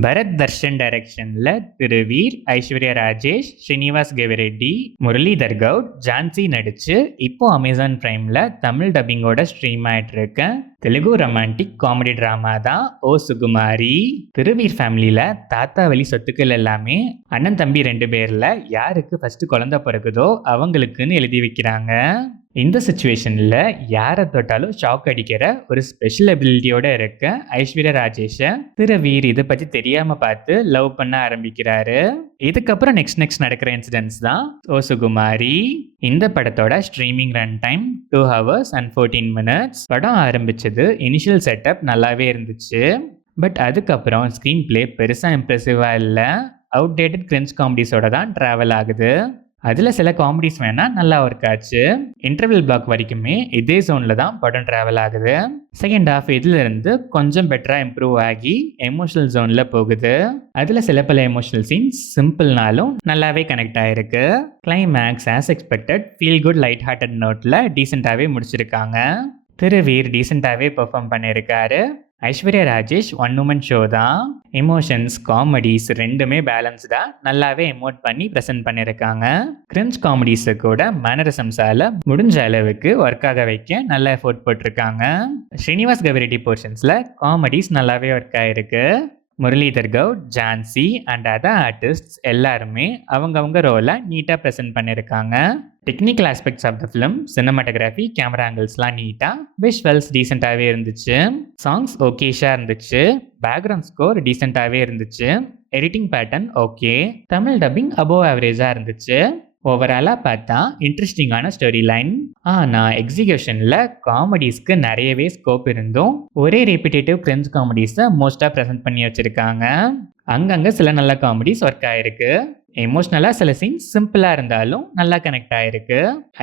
பரத் தர்ஷன் டைரக்ஷன்ல திரு வீர், ஐஸ்வர்யா ராஜேஷ், ஸ்ரீனிவாஸ் கெவிரெட்டி, முரளிதர் கவுட், ஜான்சி நடிச்சு இப்போ அமேசான் பிரைம்ல தமிழ் டப்பிங்கோட ஸ்ட்ரீம் ஆயிட்டு இருக்க தெலுங்கு ரொமான்டிக் காமெடி டிராமா தான் ஓ சுகுமாரி. திருவீர் ஃபேமிலியில தாத்தா வழி சொத்துக்கள் எல்லாமே அண்ணன் தம்பி 2 பேர்ல யாருக்கு ஃபர்ஸ்ட் குழந்தை பிறகுதோ அவங்களுக்குன்னு எழுதி வைக்கிறாங்க. இந்த சுச்சுவேஷனில் யாரை தொட்டாலும் ஷாக் அடிக்கிற ஒரு ஸ்பெஷல் எபிலிட்டியோட இருக்க ஐஸ்வர்யா ராஜேஷை திருவீர் இதை பற்றி தெரியாமல் பார்த்து லவ் பண்ண ஆரம்பிக்கிறாரு. இதுக்கப்புறம் நெக்ஸ்ட் நடக்கிற இன்சிடென்ட்ஸ் தான் ஓ சுகுமாரி. இந்த படத்தோட streaming run time 2 hours and 14 minutes. படம் ஆரம்பிச்சது இனிஷியல் செட்டப் நல்லாவே இருந்துச்சு. பட் அதுக்கப்புறம் ஸ்க்ரீன் பிளே பெருசாக இம்ப்ரெசிவாக இல்லை. அவுடேட்டட் கிரின்ஜ் காமெடிஸோட தான் ட்ராவல் ஆகுது. அதில் சில காமெடிஸ் வேணால் நல்லா ஒர்க் ஆச்சு. இன்டர்வல் பிளாக் வரைக்குமே இதே ஜோனில் தான் படம் ட்ராவல் ஆகுது. செகண்ட் ஹாஃப் இதிலிருந்து கொஞ்சம் பெட்டராக இம்ப்ரூவ் ஆகி எமோஷனல் ஜோனில் போகுது. அதில் சில பல எமோஷனல் சீன்ஸ் சிம்பிள்னாலும் நல்லாவே கனெக்ட் ஆகிருக்கு. Climax as expected feel good light hearted நோட்டில் டீசெண்டாகவே முடிச்சிருக்காங்க. திருவீர் டீசெண்டாகவே பெர்ஃபார்ம் பண்ணியிருக்காரு. Aishwarya Rajesh one woman show தான். எமோஷன்ஸ் காமெடிஸ் ரெண்டுமே பேலன்ஸ்டாக நல்லாவே எமோட் பண்ணி ப்ரெசென்ட் பண்ணியிருக்காங்க. கிரின்ஜ் காமெடிஸை கூட மேனரிசம்ஸால் முடிஞ்ச அளவுக்கு ஒர்க் ஆக வைக்க நல்ல எஃபோர்ட் போட்டிருக்காங்க. ஸ்ரீனிவாஸ் கெவிரெட்டி போர்ஷன்ஸில் காமெடிஸ் நல்லாவே ஒர்க் ஆகிருக்கு. Muralidhar Goud, Jhansi and other artists எல்லாருமே அவங்கவுங்க ரோலை நீட்டாக ப்ரெசென்ட் பண்ணியிருக்காங்க. Technical aspects of the film, cinematography, camera ஆங்கிள்ஸ்லாம் நீட்டாக, விஷுவல்ஸ் டீசெண்டாகவே இருந்துச்சு. சாங்ஸ் ஓகேஷாக இருந்துச்சு. பேக்ரவுண்ட் ஸ்கோர் டீசெண்டாகவே இருந்துச்சு. Editing pattern okay. Tamil dubbing above ஆவரேஜாக இருந்துச்சு. ஓவராலாக பார்த்தா இன்ட்ரெஸ்டிங்கான ஸ்டோரி லைன். ஆனால் எக்ஸிகியூஷனில் காமெடிஸ்க்கு நிறையவே ஸ்கோப் இருந்தும் ஒரே ரெப்பிட்டேட்டிவ் கிரின்ஜ் காமெடிஸை மோஸ்ட்டாக ப்ரெசென்ட் பண்ணி வச்சுருக்காங்க. அங்கங்கே சில நல்ல காமெடிஸ் ஒர்க் ஆகிருக்கு. எமோஷ்னலாக சில சீன்ஸ் சிம்பிளாக இருந்தாலும் நல்லா கனெக்ட் ஆகிருக்கு.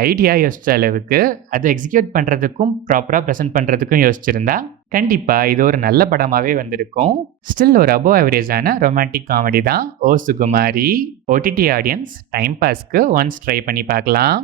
ஐடியா யோசிச்ச அளவுக்கு அதை எக்ஸிக்யூட் பண்ணுறதுக்கும் ப்ராப்பராக ப்ரெசென்ட் பண்ணுறதுக்கும் யோசிச்சிருந்தா கண்டிப்பாக இது ஒரு நல்ல படமாகவே வந்திருக்கும். ஸ்டில் ஒரு அபோவ் ஆவரேஜான ரொமான்டிக் காமெடி தான் O Sukumari. OTT audience time பாஸ்க்கு ஒன்ஸ் ட்ரை பண்ணி பார்க்கலாம்.